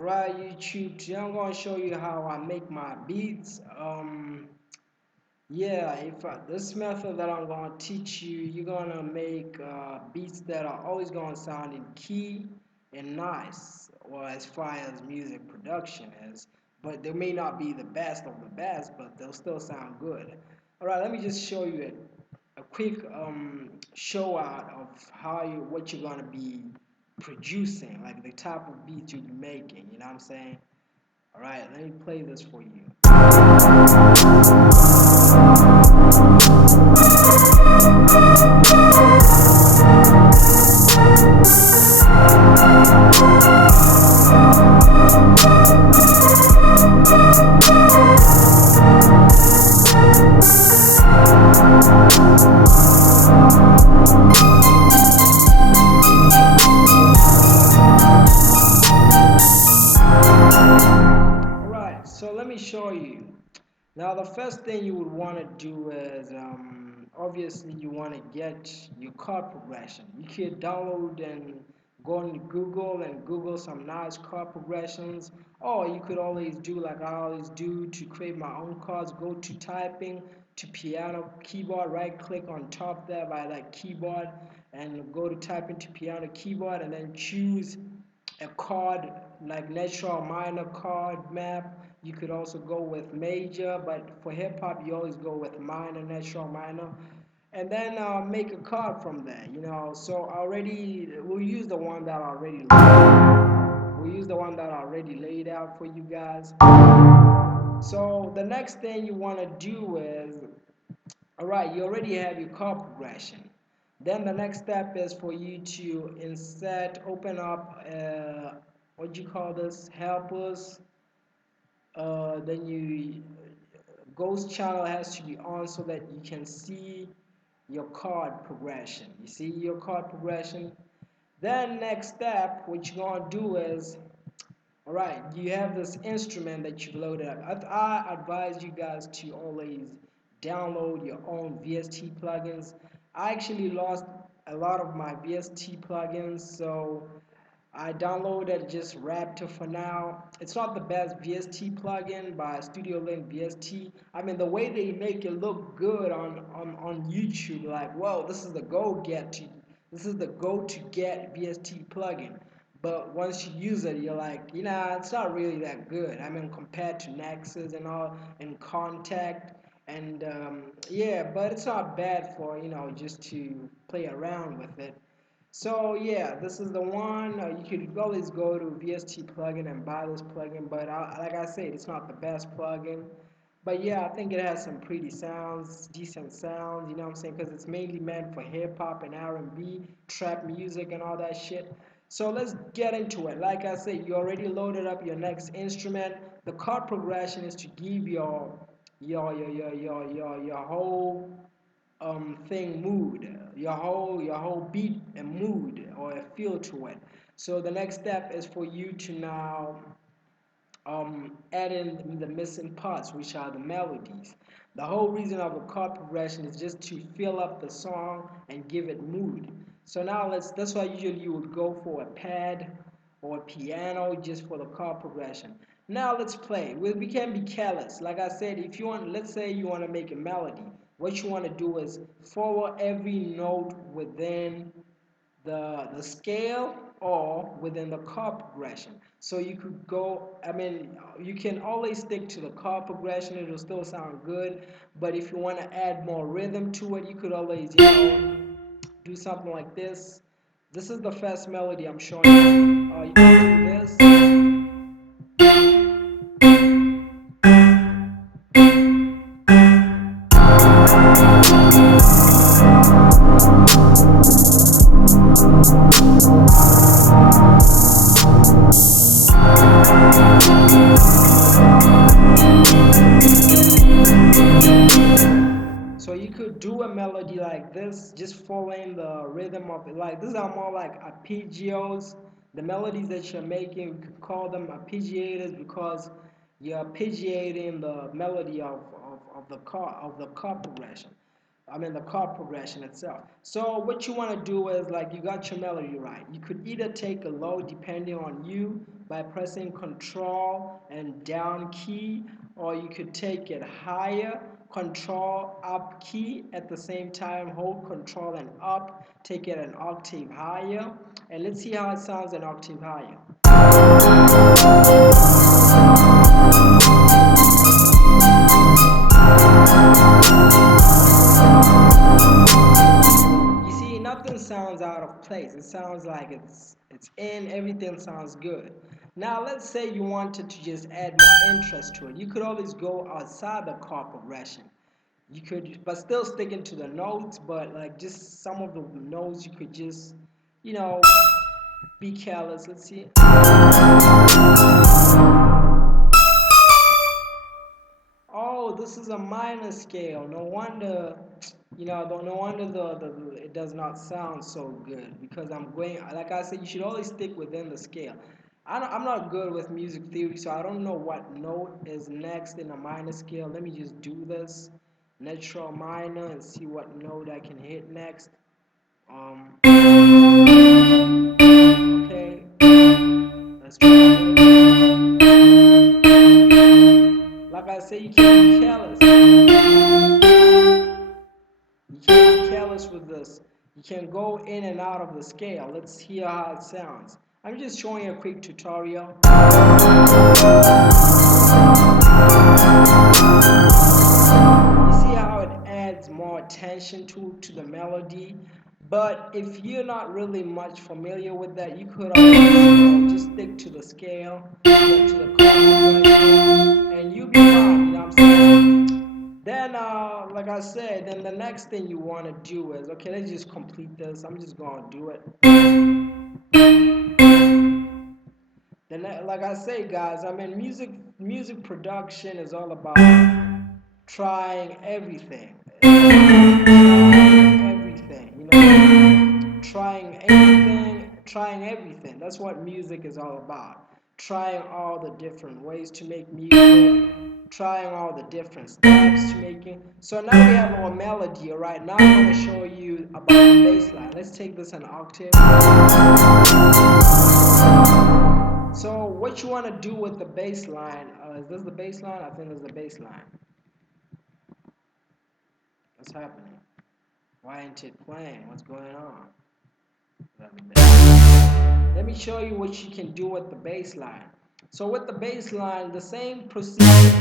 Right, YouTube. Today I'm gonna show you how I make my beats. Yeah, if this method that I'm gonna teach you, you're gonna make beats that are always gonna sound in key and nice, or as far as music production is. But they may not be the best of the best, but they'll still sound good. All right, let me just show you a quick show out of what you're gonna be producing, like the type of beats you'll be making. You know what I'm saying? All right, let me play this for you. Alright, so let me show you. Now the first thing you would want to do is obviously you want to get your chord progression. You could download and go on Google and Google some nice chord progressions, or you could always do like I always do to create my own chords. Go to typing, to piano keyboard, right click on top there by that keyboard and go to typing to piano keyboard and then choose a chord like natural minor chord map. You could also go with major, but for hip hop you always go with minor, natural minor, and then make a chord from there. So already we'll use the one that I already laid out for you guys. So the next thing you want to do is, all right, you already have your chord progression. Then the next step is for you to insert, open up, what do you call this, helpers. Then you ghost channel has to be on so that you can see your chord progression. You see your chord progression. Then next step, what you're gonna do is, all right, you have this instrument that you've loaded up. I advise you guys to always download your own VST plugins. I actually lost a lot of my VST plugins, so I downloaded just Raptor for now. It's not the best VST plugin by Studio Link VST. I mean, the way they make it look good on YouTube, like, whoa, this is the go-to get VST plugin. But once you use it, you're like, it's not really that good. I mean, compared to Nexus and all, and Contact, and yeah, but it's not bad for, just to play around with it. So yeah, this is the one. You could always go to VST plugin and buy this plugin, but like I said, it's not the best plugin. But yeah, I think it has some pretty sounds, decent sounds. You know what I'm saying? Because it's mainly meant for hip hop and R&B, trap music, and all that shit. So let's get into it. Like I said, you already loaded up your next instrument. The chord progression is to give your whole thing mood, your whole beat and mood or a feel to it. So the next step is for you to now add in the missing parts, which are the melodies. The whole reason of a chord progression is just to fill up the song and give it mood. So now that's why usually you would go for a pad or a piano just for the chord progression. Now let's play. We can be careless. Like I said, if you want, let's say you want to make a melody, what you want to do is follow every note within the scale or within the chord progression. So you could go, I mean, you can always stick to the chord progression, it'll still sound good. But if you want to add more rhythm to it, you could always, do something like this. This is the first melody I'm showing you. You can do this. So you could do a melody like this, just following the rhythm of it. Like these are more like arpeggios. The melodies that you're making, we could call them arpeggiators because you're arpeggiating the melody of the chord progression. I mean the chord progression itself. So what you want to do is, like, you got your melody right. You could either take a low depending on you by pressing control and down key, or you could take it higher, control up key at the same time, hold control and up, take it an octave higher, and let's see how it sounds an octave higher. You see, nothing sounds out of place. It sounds like it's in, everything sounds good. Now let's say you wanted to just add more interest to it. You could always go outside the chord progression. You could, but still sticking to the notes, but like just some of the notes you could just, you know, be careless. Let's see. Oh, this is a minor scale. No wonder, no wonder it does not sound so good, because I'm going, like I said, you should always stick within the scale. I'm not good with music theory, so I don't know what note is next in a minor scale. Let me just do this natural minor and see what note I can hit next. Okay, let's try this. Like I said, you can't be careless. You can't be careless with this. You can go in and out of the scale. Let's hear how it sounds. I'm just showing you a quick tutorial. You see how it adds more attention to the melody. But if you're not really much familiar with that, you could always, just stick to the scale, to the chord progression, and you'll be fine. You know what I'm saying? Then, like I said, then the next thing you want to do is, okay, let's just complete this. I'm just going to do it. Then, like I say, guys, I mean, music production is all about trying everything. Trying everything, trying anything, trying everything. That's what music is all about. Trying all the different ways to make music, trying all the different steps to making. So now we have our melody, alright? Now I'm going to show you about the bass line. Let's take this an octave. So what you want to do with the bass line, is this the bass line? I think this is the bass line. What's happening? Why ain't it playing? What's going on? Let me show you what you can do with the bass line. So with the bass line, the same procedure.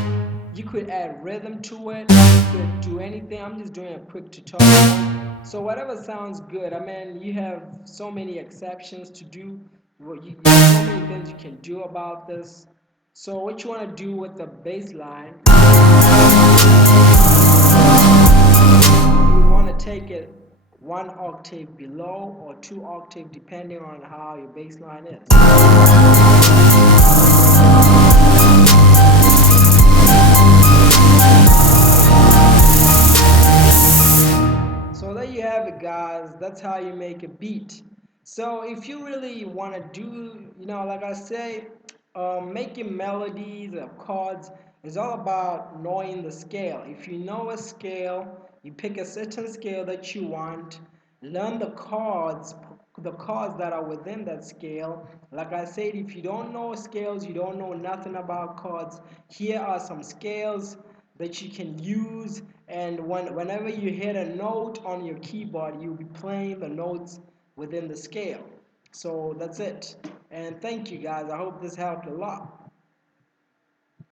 You could add rhythm to it. You could do anything. I'm just doing a quick tutorial. So whatever sounds good. I mean, you have so many exceptions to do. There's so many things you can do about this. So what you want to do with the bass line, you want to take it one octave below or two octave depending on how your bass line is. So there you have it, guys. That's how you make a beat. So if you really want to do, like I say, making melodies or chords is all about knowing the scale. If you know a scale, you pick a certain scale that you want, learn the chords that are within that scale. Like I said, if you don't know scales, you don't know nothing about chords, here are some scales that you can use, and whenever you hit a note on your keyboard, you'll be playing the notes within the scale. So that's it, and thank you guys. I hope this helped a lot.